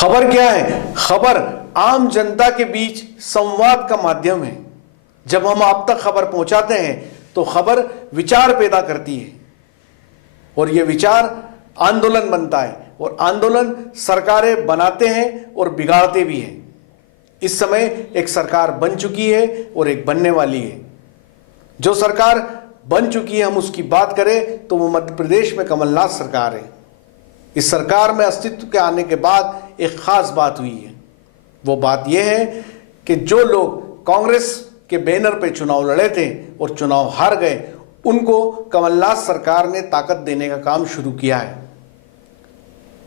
खबर क्या है? खबर आम जनता के बीच संवाद का माध्यम है। जब हम आप तक खबर पहुंचाते हैं तो खबर विचार पैदा करती है और यह विचार आंदोलन बनता है और आंदोलन सरकारें बनाते हैं और बिगाड़ते भी हैं। इस समय एक सरकार बन चुकी है और एक बनने वाली है। जो सरकार बन चुकी है, हम उसकी बात करें तो वो मध्य प्रदेश में कमलनाथ सरकार है। इस सरकार में अस्तित्व के आने के बाद एक खास बात हुई है। वो बात यह है कि जो लोग कांग्रेस के बैनर पे चुनाव लड़े थे और चुनाव हार गए, उनको कमलनाथ सरकार ने ताकत देने का काम शुरू किया है,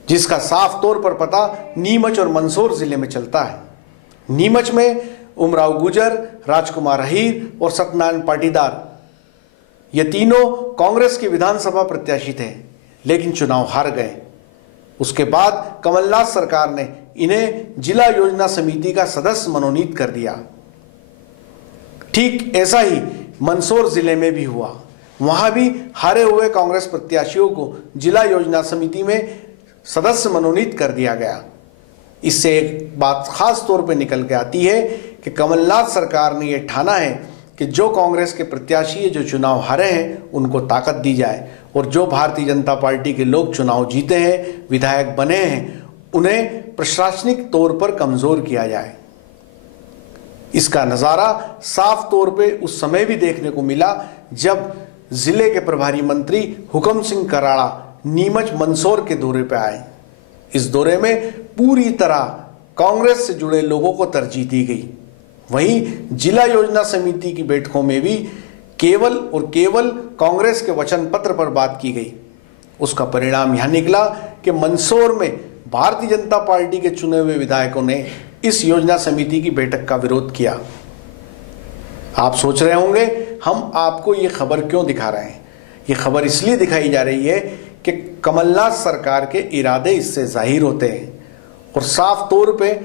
जिसका साफ तौर पर पता नीमच और मंदसौर जिले में चलता है। नीमच में उमराव गुजर, राजकुमार अहीर और सत्यनारायण पाटीदार, ये तीनों कांग्रेस के विधानसभा प्रत्याशी थे, लेकिन चुनाव हार गए। उसके बाद कमलनाथ सरकार ने इन्हें जिला योजना समिति का सदस्य मनोनीत कर दिया। ठीक ऐसा ही मंदसौर जिले में भी हुआ। वहां भी हारे हुए कांग्रेस प्रत्याशियों को जिला योजना समिति में सदस्य मनोनीत कर दिया गया। इससे एक बात खास तौर पे निकल के आती है कि कमलनाथ सरकार ने यह ठाना है कि जो कांग्रेस के प्रत्याशी जो चुनाव हारे हैं उनको ताकत दी जाए और जो भारतीय जनता पार्टी के लोग चुनाव जीते हैं, विधायक बने हैं, उन्हें प्रशासनिक तौर पर कमजोर किया जाए। इसका नज़ारा साफ तौर पे उस समय भी देखने को मिला जब जिले के प्रभारी मंत्री हुकम सिंह कराड़ा नीमच मंदसौर के दौरे पर आए। इस दौरे में पूरी तरह कांग्रेस से जुड़े लोगों को तरजीह दी गई। वहीं जिला योजना समिति की बैठकों में भी केवल और केवल कांग्रेस के वचन पत्र पर बात की गई। उसका परिणाम यह निकला कि मंदसौर में भारतीय जनता पार्टी के चुने हुए विधायकों ने इस योजना समिति की बैठक का विरोध किया। आप सोच रहे होंगे हम आपको ये खबर क्यों दिखा रहे हैं। ये खबर इसलिए दिखाई जा रही है कि कमलनाथ सरकार के इरादे इससे जाहिर होते हैं और साफ तौर पे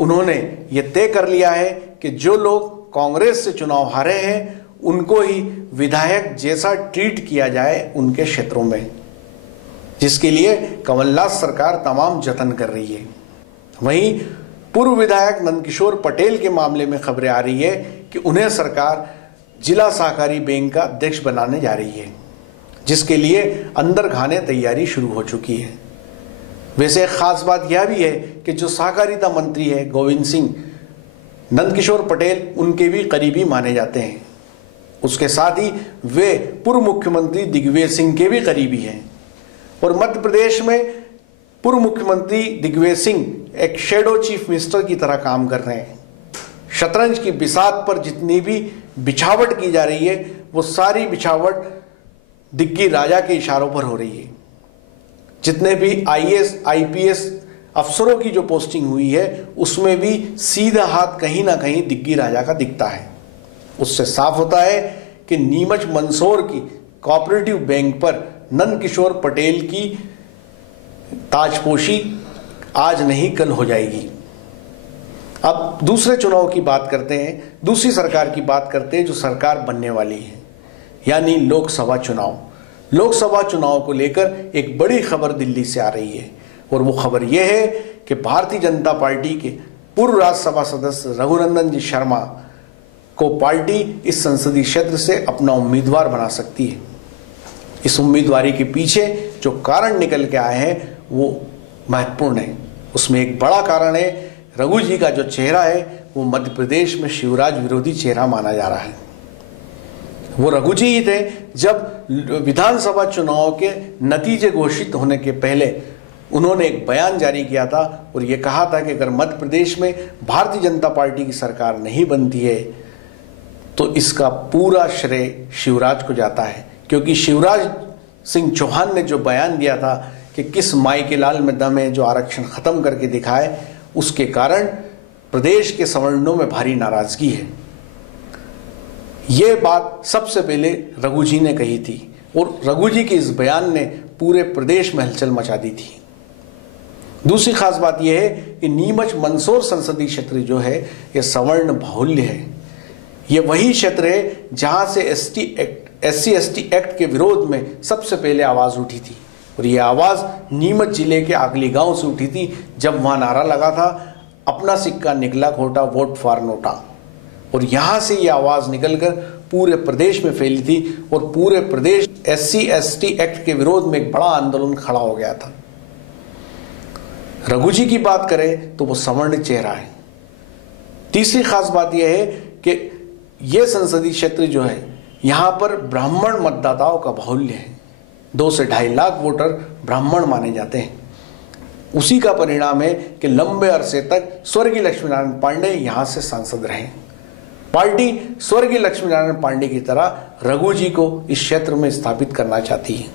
उन्होंने ये तय कर लिया है कि जो लोग कांग्रेस से चुनाव हारे हैं उनको ही विधायक जैसा ट्रीट किया जाए उनके क्षेत्रों में, जिसके लिए कमलनाथ सरकार तमाम जतन कर रही है। वहीं पूर्व विधायक नंदकिशोर पटेल के मामले में खबरें आ रही है कि उन्हें सरकार जिला सहकारी बैंक का अध्यक्ष बनाने जा रही है, जिसके लिए अंदर खाने तैयारी शुरू हो चुकी है। वैसे एक खास बात यह भी है कि जो सहकारिता मंत्री है गोविंद सिंह, नंदकिशोर पटेल उनके भी करीबी माने जाते हैं। उसके साथ ही वे पूर्व मुख्यमंत्री दिग्विजय सिंह के भी करीबी हैं और मध्य प्रदेश में पूर्व मुख्यमंत्री दिग्विजय सिंह एक शेडो चीफ मिनिस्टर की तरह काम कर रहे हैं। शतरंज की बिसात पर जितनी भी बिछावट की जा रही है वो सारी बिछावट दिग्गी राजा के इशारों पर हो रही है। जितने भी IAS IPS अफसरों की जो पोस्टिंग हुई है उसमें भी सीधा हाथ कहीं ना कहीं दिग्गी राजा का दिखता है। उससे साफ होता है कि नीमच मंदसौर की कोऑपरेटिव बैंक पर नंदकिशोर पटेल की ताजपोशी आज नहीं कल हो जाएगी। अब दूसरे चुनाव की बात करते हैं, दूसरी सरकार की बात करते हैं जो सरकार बनने वाली है, यानी लोकसभा चुनाव। लोकसभा चुनाव को लेकर एक बड़ी खबर दिल्ली से आ रही है और वो खबर यह है कि भारतीय जनता पार्टी के पूर्व राज्यसभा सदस्य रघुनंदन जी शर्मा को पार्टी इस संसदीय क्षेत्र से अपना उम्मीदवार बना सकती है। इस उम्मीदवारी के पीछे जो कारण निकल के आए हैं वो महत्वपूर्ण है। उसमें एक बड़ा कारण है रघु जी का जो चेहरा है वो मध्य प्रदेश में शिवराज विरोधी चेहरा माना जा रहा है। वो रघु जी ही थे जब विधानसभा चुनाव के नतीजे घोषित होने के पहले उन्होंने एक बयान जारी किया था और ये कहा था कि अगर मध्य प्रदेश में भारतीय जनता पार्टी की सरकार नहीं बनती है तो इसका पूरा श्रेय शिवराज को जाता है, क्योंकि शिवराज सिंह चौहान ने जो बयान दिया था कि किस माई के लाल में दम है जो आरक्षण खत्म करके दिखाए, उसके कारण प्रदेश के सवर्णों में भारी नाराजगी है। ये बात सबसे पहले रघु जी ने कही थी और रघु जी के इस बयान ने पूरे प्रदेश में हलचल मचा दी थी। दूसरी खास बात यह है कि नीमच मंदसौर संसदीय क्षेत्र जो है यह सवर्ण बाहुल्य है। ये वही क्षेत्र है जहां से SC ST एक्ट के विरोध में सबसे पहले आवाज उठी थी। और ये आवाज़ नीमच जिले के आगली गांव से उठी थी, जब वहाँ नारा लगा था, अपना सिक्का निकला खोटा, वोट फॉर नोटा। और यहाँ से ये आवाज़ निकलकर पूरे प्रदेश में फैली थी और पूरे प्रदेश SC/ST एक्ट के विरोध में एक बड़ा आंदोलन खड़ा हो गया था। रघु जी की बात करें तो वो सवर्ण चेहरा है। तीसरी खास बात यह है कि ये संसदीय क्षेत्र जो है, यहाँ पर ब्राह्मण मतदाताओं का बाहुल्य है। 2 से 2.5 लाख वोटर ब्राह्मण माने जाते हैं। उसी का परिणाम है कि लंबे अरसे तक स्वर्गीय लक्ष्मीनारायण पांडे यहाँ से सांसद रहे। पार्टी स्वर्गीय लक्ष्मीनारायण पांडे की तरह रघु जी को इस क्षेत्र में स्थापित करना चाहती है।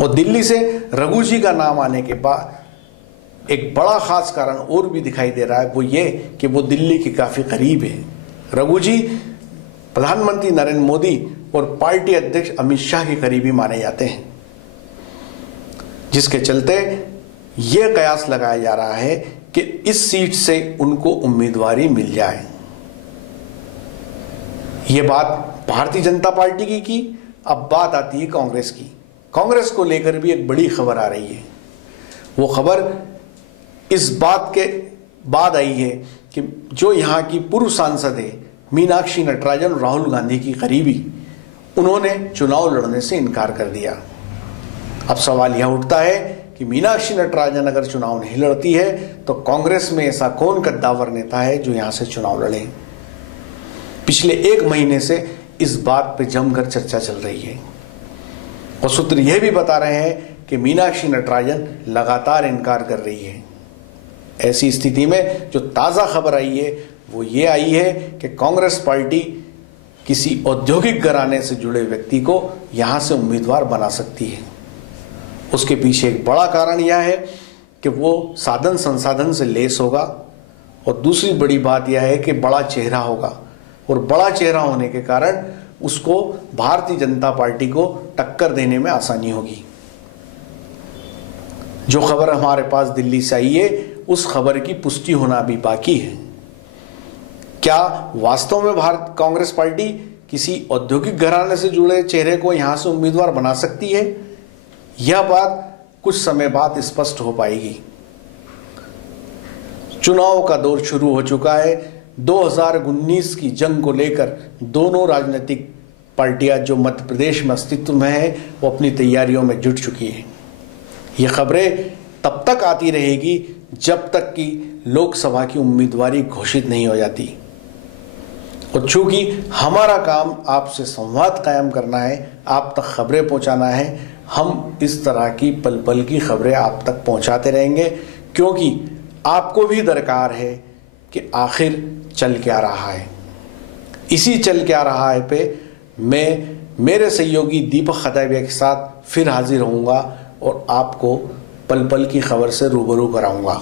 और दिल्ली से रघु जी का नाम आने के बाद एक बड़ा खास कारण और भी दिखाई दे रहा है, वो ये कि वो दिल्ली के काफी करीब है। रघु जी प्रधानमंत्री नरेंद्र मोदी और पार्टी अध्यक्ष अमित शाह के करीबी माने जाते हैं, जिसके चलते यह कयास लगाया जा रहा है कि इस सीट से उनको उम्मीदवारी मिल जाए। यह बात भारतीय जनता पार्टी की। अब बात आती है कांग्रेस की। कांग्रेस को लेकर भी एक बड़ी खबर आ रही है। वो खबर इस बात के बाद आई है कि जो यहाँ की पूर्व सांसद है मीनाक्षी नटराजन, राहुल गांधी की करीबी, उन्होंने चुनाव लड़ने से इनकार कर दिया। अब सवाल यह उठता है कि मीनाक्षी नटराजन अगर चुनाव नहीं लड़ती है तो कांग्रेस में ऐसा कौन कद्दावर नेता है जो यहां से चुनाव लड़े। पिछले 1 महीने से इस बात पे जमकर चर्चा चल रही है और सूत्र यह भी बता रहे हैं कि मीनाक्षी नटराजन लगातार इनकार कर रही है। ऐसी स्थिति में जो ताज़ा खबर आई है वो ये आई है कि कांग्रेस पार्टी किसी औद्योगिक घराने से जुड़े व्यक्ति को यहां से उम्मीदवार बना सकती है। उसके पीछे एक बड़ा कारण यह है कि वो साधन संसाधन से लेस होगा और दूसरी बड़ी बात यह है कि बड़ा चेहरा होगा और बड़ा चेहरा होने के कारण उसको भारतीय जनता पार्टी को टक्कर देने में आसानी होगी। जो खबर हमारे पास दिल्ली से आई है उस खबर की पुष्टि होना भी बाकी है। क्या वास्तव में भारत कांग्रेस पार्टी किसी औद्योगिक घराने से जुड़े चेहरे को यहां से उम्मीदवार बना सकती है? यह बात कुछ समय बाद स्पष्ट हो पाएगी। चुनाव का दौर शुरू हो चुका है। 2019 की जंग को लेकर दोनों राजनीतिक पार्टियां जो मध्य प्रदेश में अस्तित्व में है वो अपनी तैयारियों में जुट चुकी हैं। ये खबरें तब तक आती रहेगी जब तक कि लोकसभा की उम्मीदवारी घोषित नहीं हो जाती। और चूंकि हमारा काम आपसे संवाद कायम करना है, आप तक खबरें पहुंचाना है, हम इस तरह की पल पल की खबरें आप तक पहुंचाते रहेंगे, क्योंकि आपको भी दरकार है कि आखिर चल क्या रहा है। इसी चल क्या रहा है पे मैं मेरे सहयोगी दीपक खताबिया के साथ फिर हाजिर होऊंगा और आपको पल पल की खबर से रूबरू कराऊंगा।